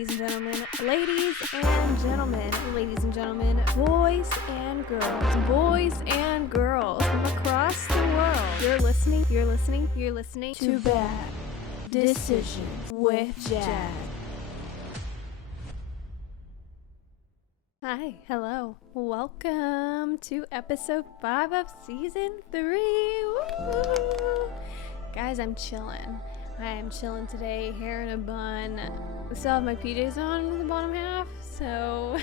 ladies and gentlemen, ladies and gentlemen, ladies and gentlemen, boys and girls from across the world. You're listening to Bad Decisions with Jazz. Hi, hello, welcome to episode 5 of season 3. Woo! Guys, I'm chilling. I am chilling today, hair in a bun. I still have my PJs on in the bottom half, so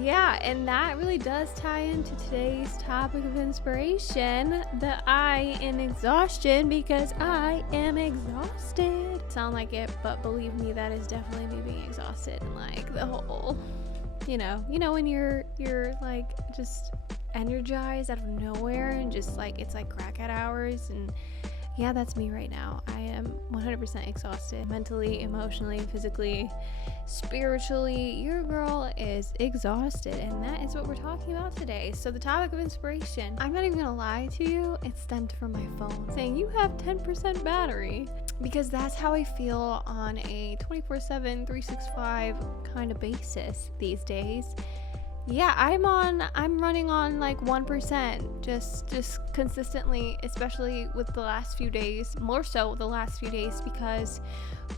yeah, and that really does tie into today's topic of inspiration, the I in exhaustion, because I am exhausted. Sound like it, but believe me, that is definitely me being exhausted, and like the whole, you know when you're like just energized out of nowhere and just like it's like crack at hours. And yeah, that's me right now. I am 100% exhausted, mentally, emotionally, physically, spiritually. Your girl is exhausted, and that is what we're talking about today. So the topic of inspiration, I'm not even gonna lie to you, it stemmed from my phone saying you have 10% battery, because that's how I feel on a 24/7, 365 kind of basis these days. Yeah, I'm running on like 1%, just consistently, especially with the last few days, more so the last few days, because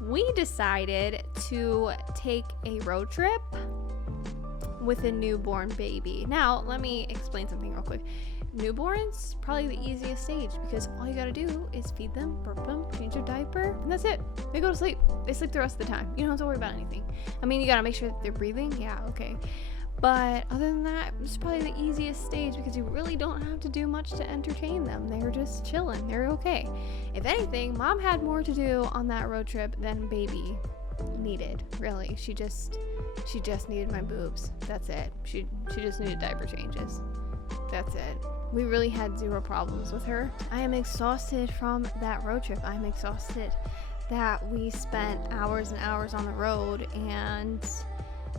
we decided to take a road trip with a newborn baby. Now, let me explain something real quick. Newborns, probably the easiest stage, because all you gotta do is feed them, burp them, change their diaper, and that's it. They go to sleep. They sleep the rest of the time. You don't have to worry about anything. I mean, you gotta make sure that they're breathing. Yeah, okay. But other than that, it's probably the easiest stage, because you really don't have to do much to entertain them. They're just chilling. They're okay. If anything, mom had more to do on that road trip than baby needed, really. She just needed my boobs. That's it. She just needed diaper changes. That's it. We really had zero problems with her. I am exhausted from that road trip. I'm exhausted that we spent hours and hours on the road and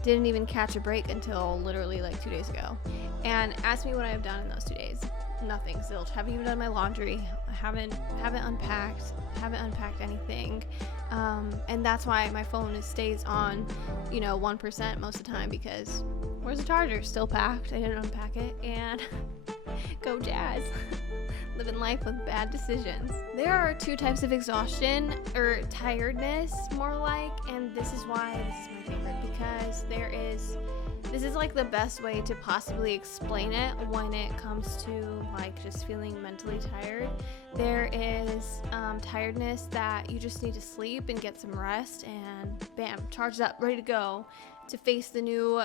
didn't even catch a break until literally like 2 days ago. And ask me what I have done in those 2 days. Nothing. Zilch. Haven't even done my laundry. I haven't unpacked anything. And that's why my phone stays on 1% most of the time, because where's the charger? Still packed. I didn't unpack it. And go Jazz. Living life with bad decisions. There are two types of exhaustion, or tiredness more like, and this is why this is my favorite, because this is like the best way to possibly explain it when it comes to like just feeling mentally tired. There is tiredness that you just need to sleep and get some rest, and bam, charged up, ready to go to face the new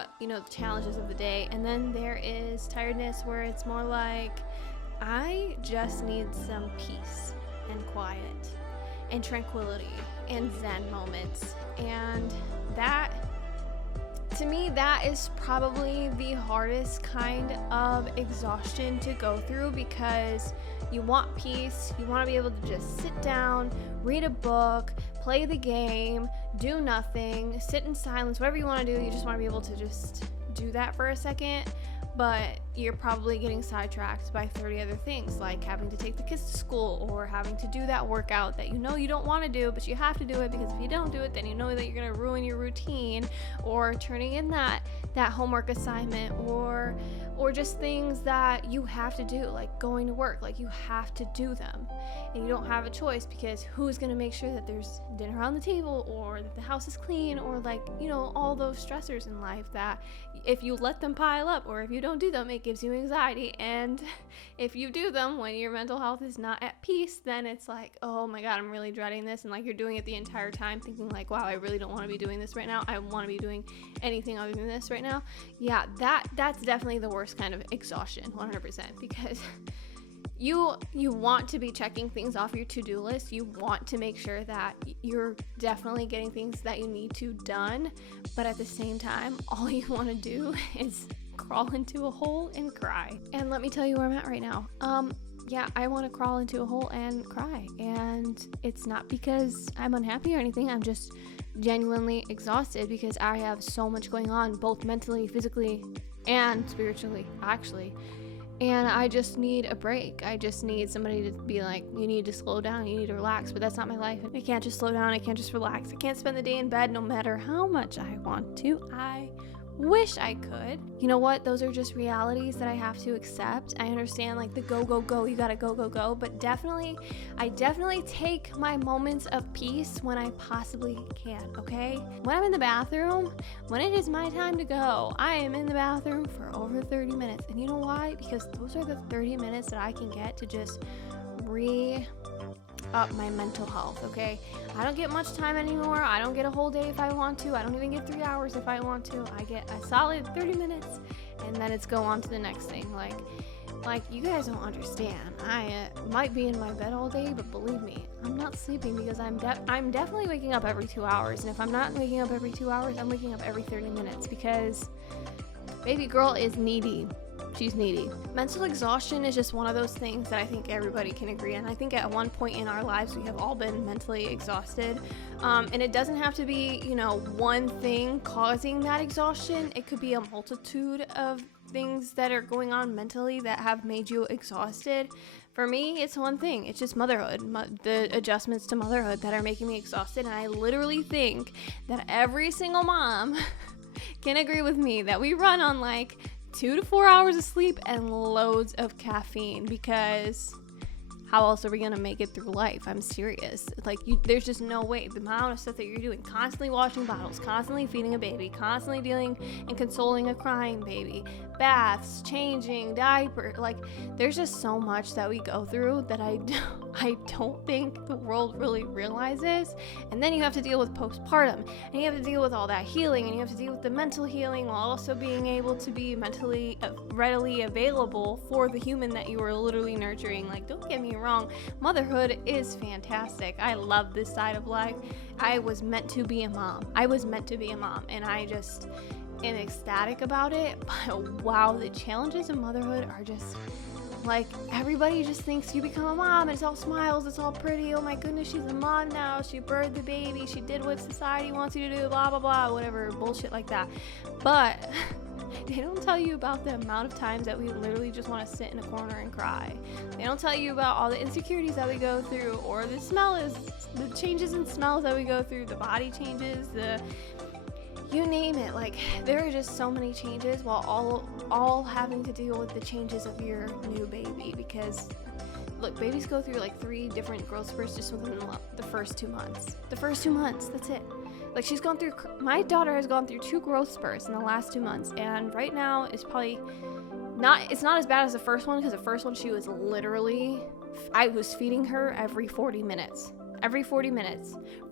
challenges of the day. And then there is tiredness where it's more like, I just need some peace and quiet and tranquility and zen moments. And that, to me, that is probably the hardest kind of exhaustion to go through, because you want peace. You want to be able to just sit down, read a book, play the game, do nothing, sit in silence, whatever you want to do. You just want to be able to just do that for a second. But you're probably getting sidetracked by 30 other things, like having to take the kids to school, or having to do that workout that you don't want to do, but you have to do it, because if you don't do it, then you know that you're going to ruin your routine, or turning in that homework assignment, or just things that you have to do, like going to work, like you have to do them, and you don't have a choice, because who's going to make sure that there's dinner on the table, or that the house is clean, or like, all those stressors in life that if you let them pile up, or if you don't do them, it gives you anxiety. And if you do them when your mental health is not at peace, then it's like, oh my god, I'm really dreading this, and like you're doing it the entire time, thinking like, wow, I really don't want to be doing this right now. I want to be doing anything other than this right now. Yeah, that's definitely the worst kind of exhaustion, 100%, because you want to be checking things off your to-do list. You want to make sure that you're definitely getting things that you need to done, but at the same time, all you want to do is crawl into a hole and cry. And let me tell you where I'm at right now. Yeah, I want to crawl into a hole and cry, and it's not because I'm unhappy or anything. I'm just genuinely exhausted, because I have so much going on, both mentally, physically, and spiritually, actually. And I just need a break. I just need somebody to be like, you need to slow down, you need to relax. But that's not my life. I can't just slow down, I can't just relax. I can't spend the day in bed no matter how much I want to. I wish I could. You know what? Those are just realities that I have to accept. I understand like the go, go, go, you gotta go, go, go. But I definitely take my moments of peace when I possibly can, okay? When I'm in the bathroom, when it is my time to go, I am in the bathroom for over 30 minutes. And you know why? Because those are the 30 minutes that I can get to just up my mental health, okay? I don't get much time anymore. I don't get a whole day if I want to. I don't even get 3 hours if I want to. I get a solid 30 minutes and then it's go on to the next thing. Like you guys don't understand. I might be in my bed all day, but believe me, I'm not sleeping because I'm definitely waking up every 2 hours. And if I'm not waking up every 2 hours, I'm waking up every 30 minutes because baby girl is needy. She's needy. Mental exhaustion is just one of those things that I think everybody can agree on. I think at one point in our lives we have all been mentally exhausted. And it doesn't have to be, one thing causing that exhaustion. It could be a multitude of things that are going on mentally that have made you exhausted. For me, it's one thing. It's just motherhood, the adjustments to motherhood that are making me exhausted. And I literally think that every single mom can agree with me that we run on like 2 to 4 hours of sleep and loads of caffeine, because how else are we gonna make it through life? I'm serious. There's just no way. The amount of stuff that you're doing, constantly washing bottles, constantly feeding a baby, constantly dealing and consoling a crying baby, baths, changing, diaper, there's just so much that we go through that I don't think the world really realizes. And then you have to deal with postpartum, and you have to deal with all that healing, and you have to deal with the mental healing while also being able to be mentally readily available for the human that you are literally nurturing. Don't get me wrong, motherhood is fantastic. I love this side of life. I was meant to be a mom, and I just am ecstatic about it. But wow, the challenges of motherhood are just everybody just thinks you become a mom and it's all smiles, it's all pretty. Oh my goodness, she's a mom now, she birthed the baby, she did what society wants you to do, blah blah blah, whatever bullshit like that. But they don't tell you about the amount of times that we literally just want to sit in a corner and cry. They don't tell you about all the insecurities that we go through, or the changes in smells that we go through, the body changes, you name it. There are just so many changes, while all having to deal with the changes of your new baby. Because look, babies go through 3 different growth spurts just within the first 2 months. That's it. My daughter has gone through 2 growth spurts in the last 2 months, and right now it's probably it's not as bad as the first one, because the first one she was literally, I was feeding her every 40 minutes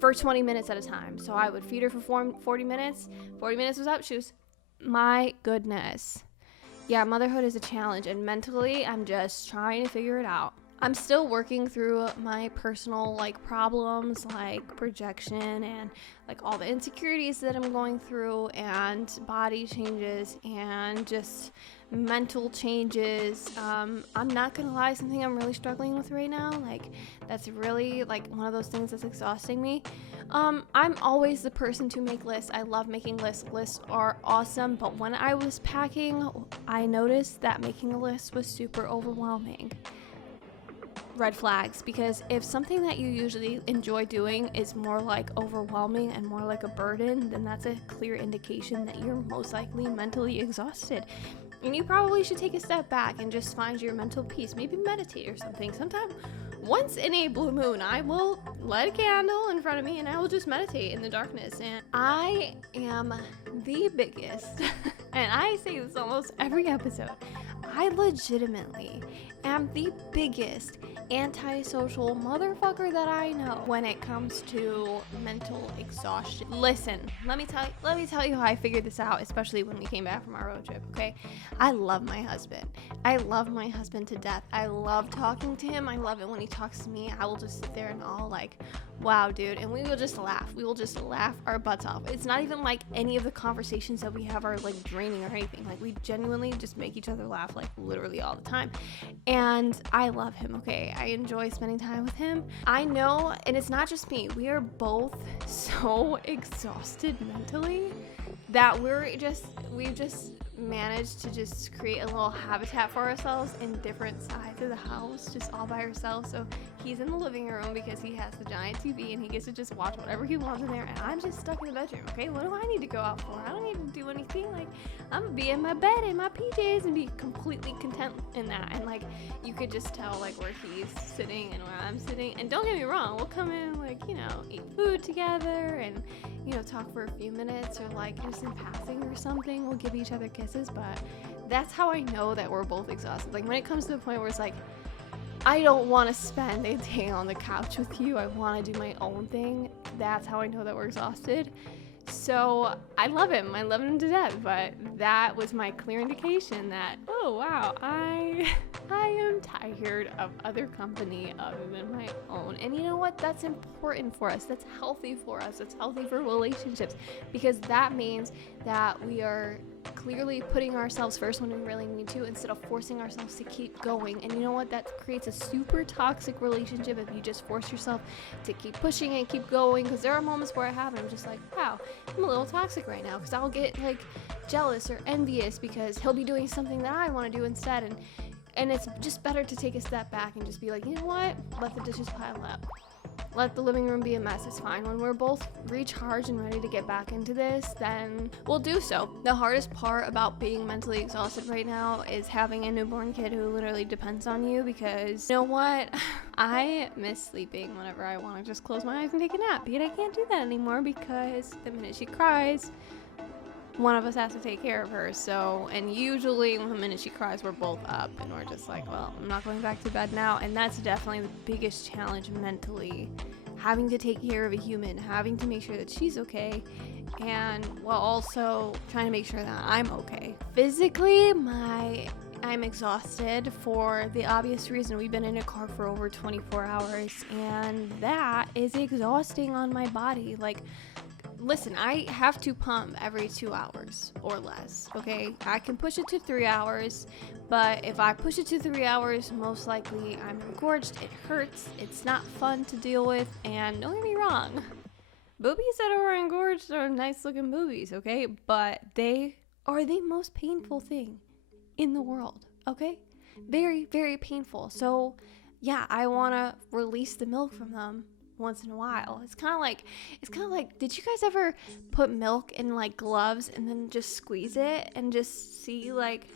for 20 minutes at a time. So I would feed her for 40 minutes. 40 minutes was up. She was, my goodness. Yeah, motherhood is a challenge, and mentally I'm just trying to figure it out. I'm still working through my personal problems, projection, and all the insecurities that I'm going through, and body changes, and just mental changes. I'm not gonna lie, something I'm really struggling with right now, that's really one of those things that's exhausting me. I'm always the person to make lists. I love making lists. Lists are awesome, but when I was packing, I noticed that making a list was super overwhelming. Red flags, because if something that you usually enjoy doing is more overwhelming and more like a burden, then that's a clear indication that you're most likely mentally exhausted. And you probably should take a step back and just find your mental peace. Maybe meditate or something. Sometime, once in a blue moon, I will light a candle in front of me and I will just meditate in the darkness. And I am the biggest, and I say this almost every episode, I legitimately am the biggest antisocial motherfucker that I know when it comes to mental exhaustion. Listen, let me tell you how I figured this out, especially when we came back from our road trip, okay? I love my husband. I love my husband to death. I love talking to him. I love it when he talks to me. I will just sit there and all wow, dude, and we will just laugh. We will just laugh our butts off. It's not even any of the conversations that we have are draining or anything. We genuinely just make each other laugh literally all the time. And I love him, okay? I enjoy spending time with him. I know, and it's not just me. We are both so exhausted mentally that we've just managed to just create a little habitat for ourselves in different sides of the house, just all by ourselves. So he's in the living room because he has the giant TV and he gets to just watch whatever he wants in there, and I'm just stuck in the bedroom. Okay, what do I need to go out for? I don't need to do anything. Like, I'm gonna be in my bed in my PJs and be completely content in that. And like, you could just tell like where he's sitting and where I'm sitting. And don't get me wrong, we'll come in, like, you know, eat food together and, you know, talk for a few minutes, or like just in passing or something, we'll give each other kisses. But that's how I know that we're both exhausted. Like, when it comes to the point where it's like, I don't want to spend a day on the couch with you, I want to do my own thing, that's how I know that we're exhausted. So I love him to death, but that was my clear indication that, oh wow, I am tired of other company other than my own. And you know what? That's important for us. That's healthy for us. That's healthy for relationships, because that means that we are clearly putting ourselves first when we really need to, instead of forcing ourselves to keep going. And you know what? That creates a super toxic relationship if you just force yourself to keep pushing and keep going. Because there are moments where I have, and I'm just like, wow, I'm a little toxic right now, because I'll get like jealous or envious because he'll be doing something that I want to do instead. And it's just better to take a step back and just be like, you know what? Let the dishes pile up. Let the living room be a mess. It's fine. When we're both recharged and ready to get back into this, then we'll do so. The hardest part about being mentally exhausted right now is having a newborn kid who literally depends on you, because you know what? I miss sleeping whenever I want to just close my eyes and take a nap. Yet I can't do that anymore, because the minute she cries, one of us has to take care of her. So, and usually the minute she cries, we're both up and we're just like, well, I'm not going back to bed now. And that's definitely the biggest challenge mentally, having to take care of a human, having to make sure that she's okay, and while also trying to make sure that I'm okay. Physically, I'm exhausted for the obvious reason. We've been in a car for over 24 hours, and that is exhausting on my body. Like, listen, I have to pump every 2 hours or less, okay? I can push it to 3 hours, but if I push it to 3 hours, most likely I'm engorged. It hurts. It's not fun to deal with. And don't get me wrong, boobies that are engorged are nice looking boobies, okay? But they are the most painful thing in the world, okay? Very, very painful. So yeah, I want to release the milk from them once in a while. It's kind of like, did you guys ever put milk in like gloves and then just squeeze it and just see, like,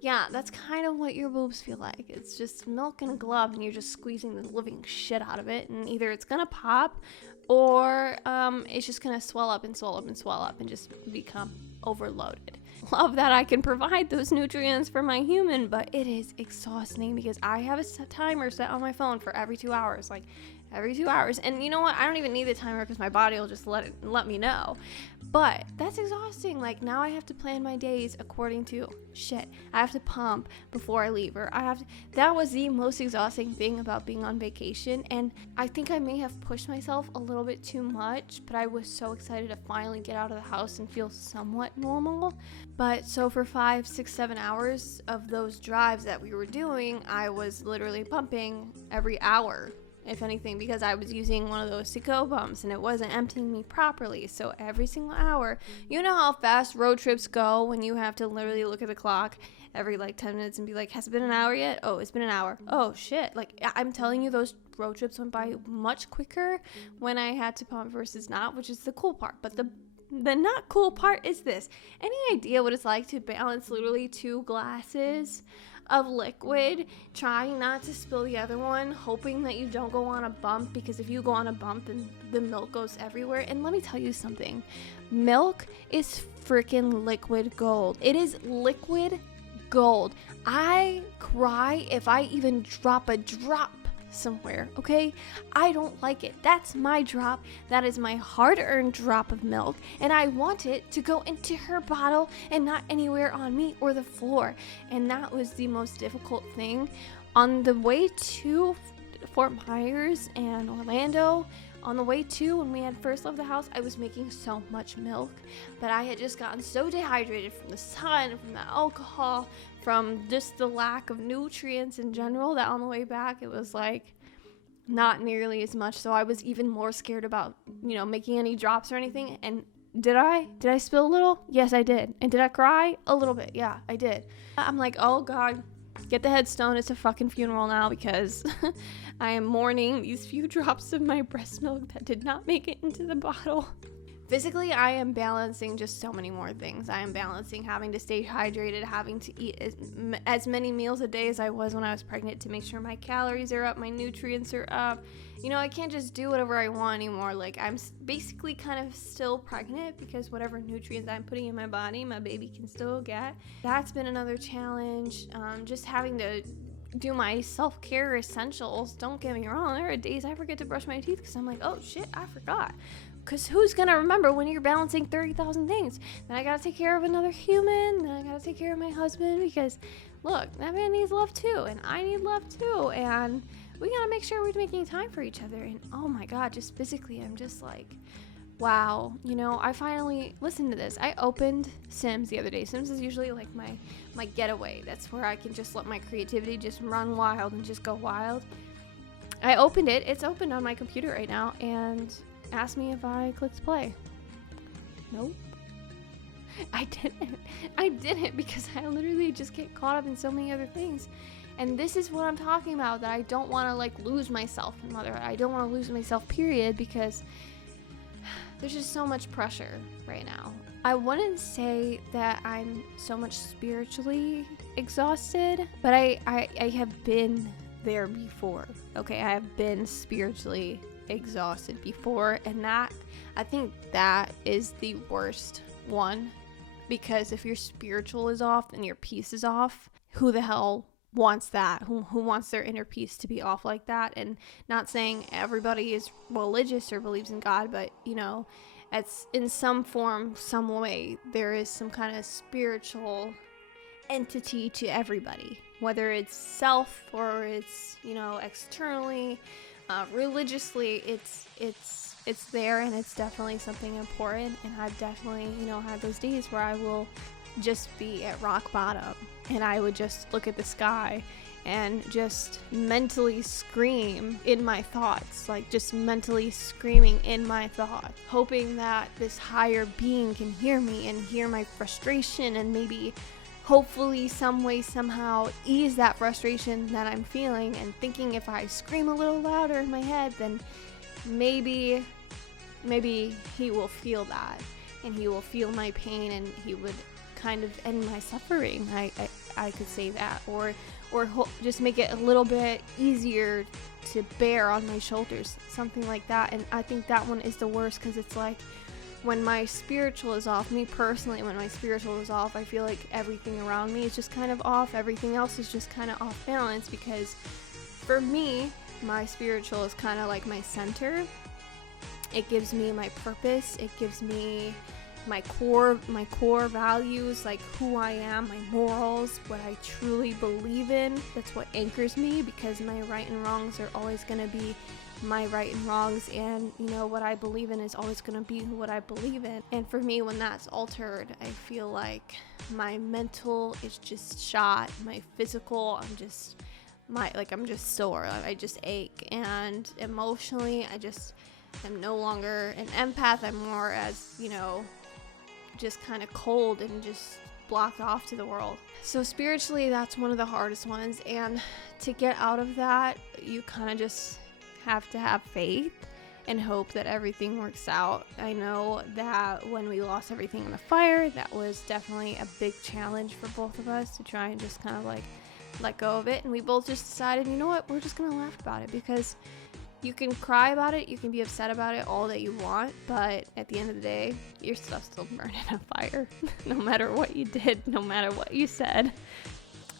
yeah, that's kind of what your boobs feel like. It's just milk in a glove and you're just squeezing the living shit out of it, and either it's gonna pop or it's just gonna swell up and swell up and swell up and just become overloaded. Love that I can provide those nutrients for my human, but it is exhausting because I have a timer set on my phone for every 2 hours, like every 2 hours. And you know what? I don't even need the timer because my body will just let me know. But that's exhausting. Like, now I have to plan my days according to shit. I have to pump before I leave, or that was the most exhausting thing about being on vacation. And I think I may have pushed myself a little bit too much, but I was so excited to finally get out of the house and feel somewhat normal. But so for 5, 6, 7 hours of those drives that we were doing, I was literally pumping every hour, if anything, because I was using one of those to-go pumps and it wasn't emptying me properly. So every single hour, you know how fast road trips go when you have to literally look at the clock every like 10 minutes and be like, has it been an hour yet? Oh, it's been an hour. Oh shit. Like, I'm telling you, those road trips went by much quicker when I had to pump versus not, which is the cool part. But the not cool part is this. Any idea what it's like to balance literally 2 glasses of liquid, trying not to spill the other one, hoping that you don't go on a bump, because if you go on a bump, then the milk goes everywhere? And let me tell you something. Milk is freaking liquid gold. It is liquid gold. I cry if I even drop a drop somewhere, okay? I don't like it. That's my drop. That is my hard-earned drop of milk, and I want it to go into her bottle and not anywhere on me or the floor. And that was the most difficult thing. On the way to Fort Myers and Orlando, on the way to when we had first left the house, I was making so much milk, but I had just gotten so dehydrated from the sun, from the alcohol, from just the lack of nutrients in general, that on the way back it was like not nearly as much. So I was even more scared about, making any drops or anything. And Did I spill a little? Yes, I did. And did I cry? A little bit. Yeah, I did. I'm like, oh God, get the headstone. It's a fucking funeral now, because I am mourning these few drops of my breast milk that did not make it into the bottle. Physically, I am balancing just so many more things. I am balancing having to stay hydrated, having to eat as many meals a day as I was when I was pregnant to make sure my calories are up, my nutrients are up. You know, I can't just do whatever I want anymore. Like, I'm basically kind of still pregnant, because whatever nutrients I'm putting in my body, my baby can still get. That's been another challenge. Just having to do my self-care essentials. Don't get me wrong, there are days I forget to brush my teeth because I'm like, oh shit, I forgot. Because who's going to remember when you're balancing 30,000 things? Then I got to take care of another human. Then I got to take care of my husband, because, look, that man needs love too. And I need love too. And we got to make sure we're making time for each other. And, oh my God, just physically, I'm just like, wow. You know, I finally, listen to this. I opened Sims the other day. Sims is usually like my getaway. That's where I can just let my creativity just run wild and just go wild. I opened it. It's opened on my computer right now. And asked me if I clicked play. Nope. I didn't because I literally just get caught up in so many other things. And this is what I'm talking about, that I don't want to like lose myself in motherhood. I don't want to lose myself, period, because there's just so much pressure right now. I wouldn't say that I'm so much spiritually exhausted, but I have been there before. Okay, I have been spiritually exhausted before, and that, I think that is the worst one, because if your spiritual is off and your peace is off, who the hell wants that? Who wants their inner peace to be off like that? And not saying everybody is religious or believes in God, but you know, it's in some form, some way, there is some kind of spiritual entity to everybody, whether it's self or it's, you know, externally. Religiously, it's there, and it's definitely something important. And I've definitely, you know, had those days where I will just be at rock bottom, and I would just look at the sky and just mentally scream in my thoughts, like just mentally screaming in my thoughts, hoping that this higher being can hear me and hear my frustration, and maybe hopefully some way, somehow ease that frustration that I'm feeling, and thinking if I scream a little louder in my head, then maybe he will feel that, and he will feel my pain, and he would kind of end my suffering. I could say that, or just make it a little bit easier to bear on my shoulders, something like that. And I think that one is the worst, because it's like, when my spiritual is off, me personally, when my spiritual is off, I feel like everything around me is just kind of off. Everything else is just kind of off balance, because for me, my spiritual is kind of like my center. It gives me my purpose. It gives me my core values, like who I am, my morals, what I truly believe in. That's what anchors me, because my right and wrongs are always going to be my right and wrongs, and you know, what I believe in is always going to be what I believe in. And for me, when that's altered, I feel like my mental is just shot, my physical, I'm just sore, I just ache, and emotionally I'm no longer an empath. I'm more, as you know, just kind of cold and just blocked off to the world. So spiritually, that's one of the hardest ones, and to get out of that, you kind of just have to have faith and hope that everything works out. I know that when we lost everything in the fire, that was definitely a big challenge for both of us, to try and just kind of like let go of it. And we both just decided, you know what, we're just gonna laugh about it, because you can cry about it, you can be upset about it all that you want, but at the end of the day, your stuff's still burning on fire. No matter what you did, no matter what you said,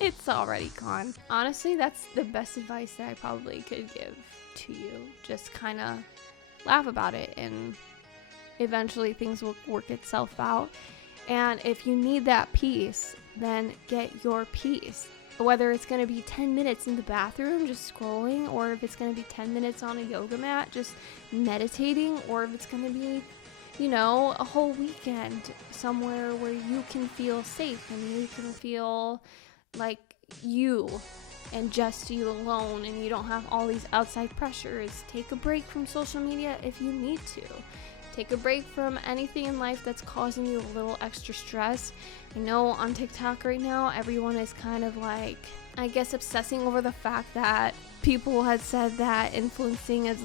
it's already gone. Honestly, that's the best advice that I probably could give to you. Just kind of laugh about it, and eventually things will work itself out. And if you need that peace, then get your peace. Whether it's going to be 10 minutes in the bathroom just scrolling, or if it's going to be 10 minutes on a yoga mat just meditating, or if it's going to be, you know, a whole weekend somewhere where you can feel safe and you can feel like you and just you alone, and you don't have all these outside pressures. Take a break from social media if you need to. Take a break from anything in life that's causing you a little extra stress. I know on TikTok right now, everyone is kind of like, I guess, obsessing over the fact that people had said that influencing is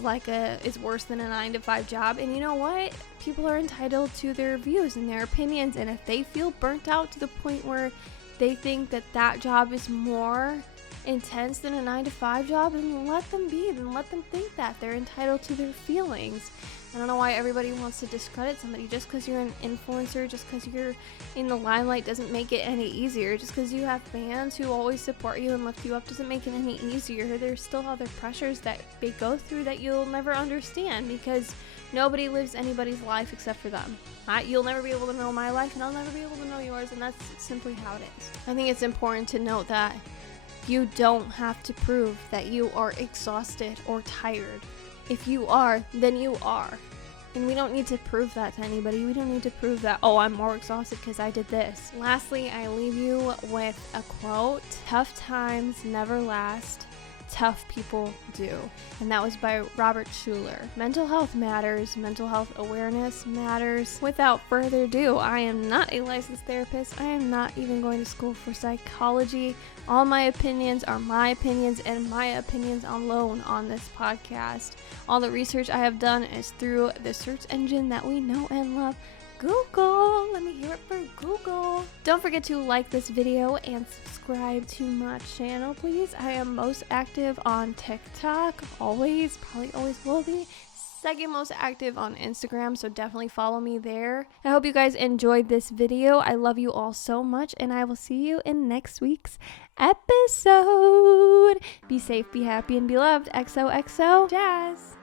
worse than a 9-to-5 job. And you know what? People are entitled to their views and their opinions. And if they feel burnt out to the point where they think that that job is more intense than a 9-to-5 job, then let them be. Then let them think that. They're entitled to their feelings. I don't know why everybody wants to discredit somebody. Just because you're an influencer, just because you're in the limelight doesn't make it any easier. Just because you have fans who always support you and lift you up doesn't make it any easier. There's still other pressures that they go through that you'll never understand, because nobody lives anybody's life except for them. You'll never be able to know my life, and I'll never be able to know yours, and that's simply how it is. I think it's important to note that you don't have to prove that you are exhausted or tired. If you are, then you are. And we don't need to prove that to anybody. We don't need to prove that, oh, I'm more exhausted because I did this. Lastly, I leave you with a quote: tough times never last, tough people do. And that was by Robert Schuller. Mental health matters. Mental health awareness matters. Without further ado, I am not a licensed therapist. I am not even going to school for psychology. All my opinions are my opinions and my opinions alone on this podcast. All the research I have done is through the search engine that we know and love, Google. Let me hear it for Google. Don't forget to like this video and subscribe to my channel, please. I am most active on TikTok, always, probably always will be. Second most active on Instagram, so definitely follow me there. I hope you guys enjoyed this video. I love you all so much, and I will see you in next week's episode. Be safe, be happy, and be loved. XOXO Jas.